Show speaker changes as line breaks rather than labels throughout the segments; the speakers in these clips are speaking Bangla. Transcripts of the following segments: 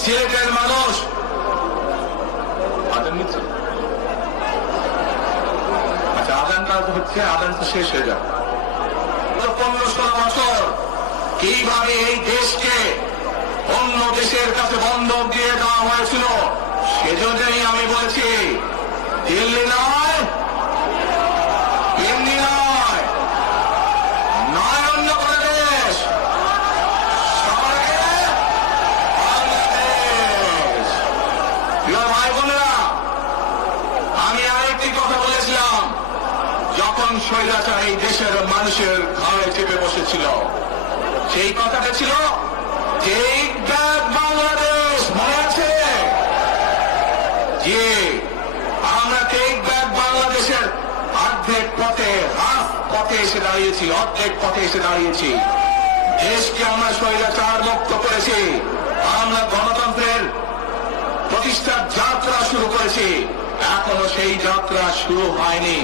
সিলেটের মানুষ। আচ্ছা আদানটা হচ্ছে, আদান তো শেষ হয়ে যাবে পনেরো ষোলো বছর কীভাবে এই দেশকে অন্য দেশের কাছে বন্ধক দিয়ে দেওয়া হয়েছিল? সেজন্যই আমি বলছি, দিল্লি নয় দিল্লি নয় নয় অন্য কোনো দেশ সবাইকে বাংলাদেশ ভাই বোনেরা, আমি আরেকটি কথা বলেছিলাম। যখন স্বৈরাচার এই দেশের মানুষের ঘরে চেপে বসেছিল, সেই কথাটা ছিল টেক বাংলাদেশ মনে আছে যে আমরা টেক ব্যাক বাংলাদেশের অর্ধেক পথে, হাফ পথে এসে দাঁড়িয়েছি, অর্ধেক পথে এসে দাঁড়িয়েছি। দেশকে আমরা স্বৈরাচার মুক্ত করেছি। আমরা গণতন্ত্রের প্রতিষ্ঠার যাত্রা শুরু করেছি। এখনও সেই যাত্রা শুরু হয়নি।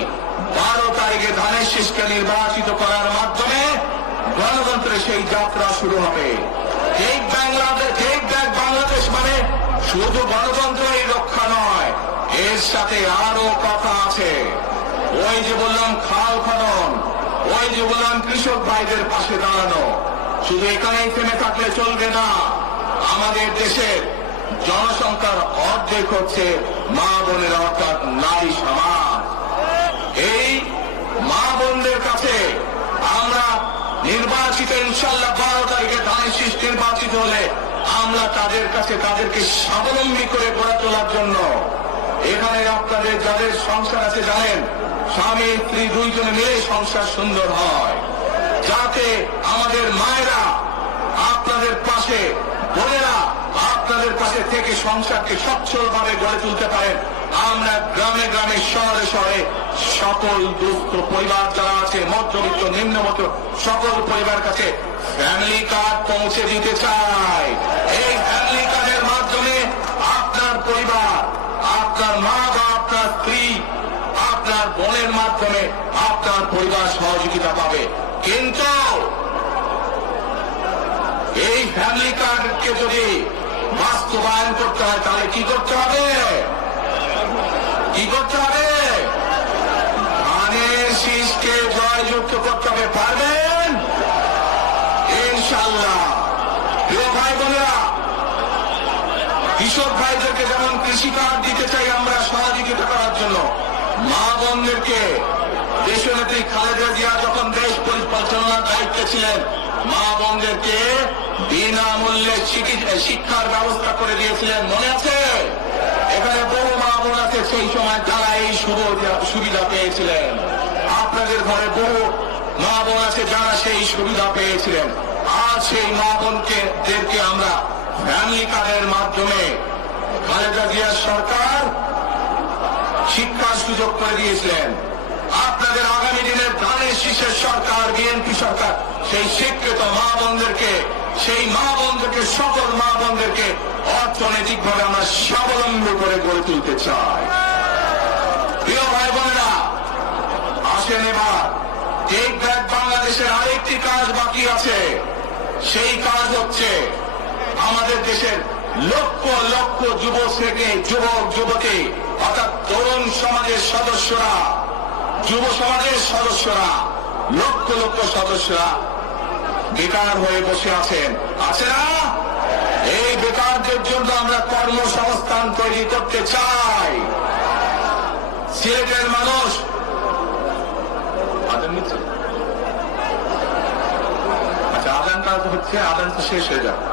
বারো তারিখে ধানের শীষকে নির্বাচিত করার মাধ্যমে গণতন্ত্রের সেই যাত্রা শুরু হবে। Take Bangladesh take back Bangladesh মানে শুধু গণতন্ত্রের রক্ষা নয়, এর সাথে আরও কথা আছে। ওই যে বললাম খাল খনন, ওই যে বললাম কৃষক ভাইদের পাশে দাঁড়ানো। শুধু এখানেই থেমে থাকলে চলবে না, আমাদের দেশের জনসংখ্যার অর্ধেক হচ্ছে মা বোনের, অর্থাৎ নারী সমাজ। এই মা বোনদের কাছে আমরা নির্বাচিত ইনশাল্লাহ বারো তারিখে ধানের শীষ নির্বাচিত হলে আমরা তাদের কাছে, তাদেরকে স্বাবলম্বী করে গড়ে তোলার জন্য। এখানে আপনাদের যাদের সংসার আছে জানেন, স্বামী, স্ত্রী দুইজনে মিলে সংসার সুন্দর হয়। যাতে আমাদের মায়েরা, আপনাদের পাশে বোনেরা আপনাদের পাশে থেকে সংসারকে সচ্ছলভাবে গড়ে তুলতে পারেন। আমরা গ্রামে গ্রামে, শহরে শহরে সকল দুস্থ পরিবার যারা আছে, মধ্যবিত্ত নিম্নমত সকল পরিবার কাছে ফ্যামিলি কার্ড পৌঁছে দিতে চাই। এই ফ্যামিলি কার্ডের মাধ্যমে আপনার পরিবার, আপনার মা বা আপনার স্ত্রী, আপনার বোনের মাধ্যমে আপনার পরিবার সহযোগিতা পাবে। কিন্তু এই ফ্যামিলি কার্ডকে যদি বাস্তবায়ন করতে হয়, তাহলে কি করতে হবে? কি করতে হবে? ধানের শীষকে জয়যুক্ত করতে হবে, পারবেন? ইনশাল্লাহ প্রিয় ভাই বোনেরা, কৃষক ভাইদেরকে যেমন কৃষি কার্ড দিতে চাই আমরা সহযোগিতা করার জন্য, মা বোনদেরকে দেশনেত্রী খালেদা জিয়া যখন দেশ পরিচালনার দায়িত্বে ছিলেন, মা বোনদেরকে বিনামূল্যে চিকি- শিক্ষার ব্যবস্থা করে দিয়েছিলেন, মনে আছে? এখানে বহু মা বোন আছে, সেই সময় যারা এই সুবিধা- পেয়েছিলেন। আপনাদের ঘরে বহু মা বোন আছে, যারা সেই সুবিধা পেয়েছিলেন। আজ সেই মা বোনকে দেরকে আমরা ফ্যামিলি কার্ডের মাধ্যমে খালেদা জিয়ার সরকার শিক্ষার সুযোগ করে দিয়েছিলেন। আপনাদের আগামী দিনের ধানের শীষের সরকার, বিএনপি সরকার সেই শিক্ষিত মা বোনদেরকে সেই মা বোনদেরকে সকল মা বোনদেরকে অর্থনৈতিক ভাবে আমরা স্বাবলম্বী করে গড়ে তুলতে চাই। প্রিয় ভাই বোনেরা আসেন এবার। টেক ব্যাক বাংলাদেশের আরেকটি কাজ বাকি আছে। সেই কাজ হচ্ছে আমাদের দেশের লক্ষ লক্ষ যুব শ্রেণি, যুবক, যুবতী, অর্থাৎ তরুণ সমাজের সদস্যরা, যুব সমাজের সদস্যরা, লক্ষ লক্ষ সদস্যরা বেকার হয়ে বসে আছেন। আছে না? এই বেকারদের জন্য আমরা কর্মসংস্থান তৈরি করতে চাই। সিলেটের মানুষ আচ্ছা আদান কাজ হচ্ছে, আদান তো শেষ হয়ে যাবে।